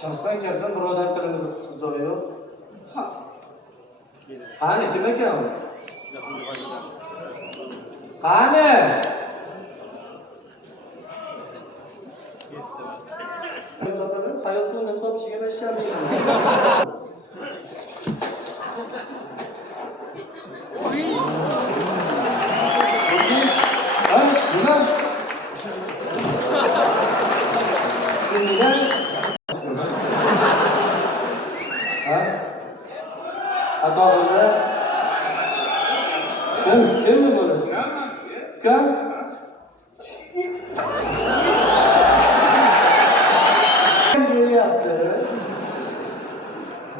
Çıksan gelsen buradan kılımızı kısıtıyor. Hani kim ekan o? Hani? Hayatda o'ynab topishiga bashshamlayman. Ha, nima? Shundan ha? Xato bo'ldi. Kimni bo'lasiz? Kim? Geliyordu.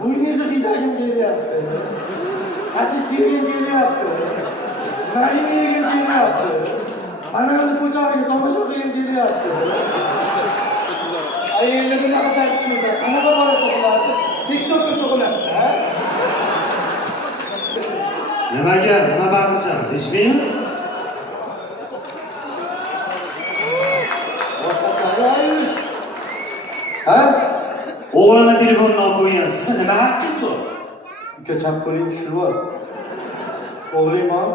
Boynunuzu hidayım geliyordu. Sassiz girgim geliyordu. Benim yeğim geliyordu. Anamın kucağına tomaşa koyayım geliyordu. Ayağımı ne kadar istiyordu. Ana da bana tokulardı. TikTok'u tokulardı. Nimaga? Nima baqirsan? Eshitmaymi? Ha? O'g'lima telefonini olib qo'ygansiz. Nima haqqingiz bor? Uka chap qo'ling shu bor. O'g'ling bor?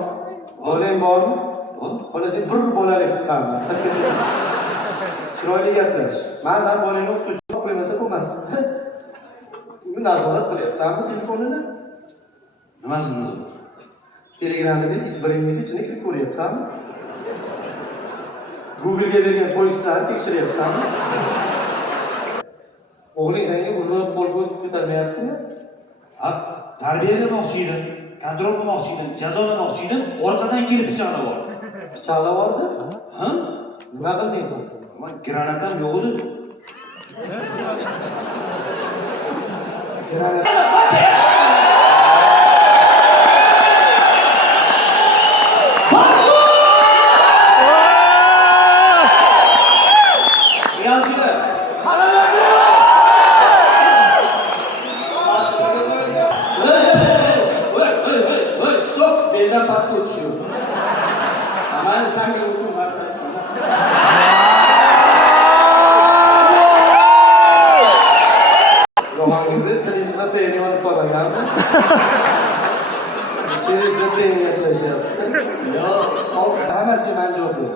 Bolang bormi? Bor. Bolasing bir bolali chiqqanmi? Chiroyli gaplash. Men ham bolangni o'qituvchi olib qo'ymasa bo'lmas. Uni nazorat qilyapsanmi telefonini? Nimasini nazorat? Telegramida izbiringni ichine kirib ko'ryapsanmi? Google'ga bergan poyistlarni tekshiryapsanmi? O'g'ling senga urinib qo'l ko'tarmayaptimi? Ha, tarbiya bermoqchi edim, kontrol qilmoqchi edim, jazolamoqchi edim, orqadan kelib pichoqlab oldi. Pichoqlab oldi? Ha? Nima qilding sen? Men granatam yo'q edi. Granat. Belden pasport düşüyor. Ama hani sen de unutun varsa sana. Rohan gibi trizle peynir alıp babam Trizle peynir yaklaşıyorsun. Yok. Hemen bence oluyor.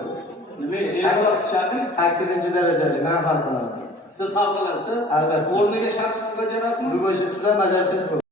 Nima? Eyvallah şarkı. 8. dereceli, ben farkına. Siz halkılarsa, Albatta. o'rniga shartsiz bajarasizmi? Bu işi size macarsiz bu.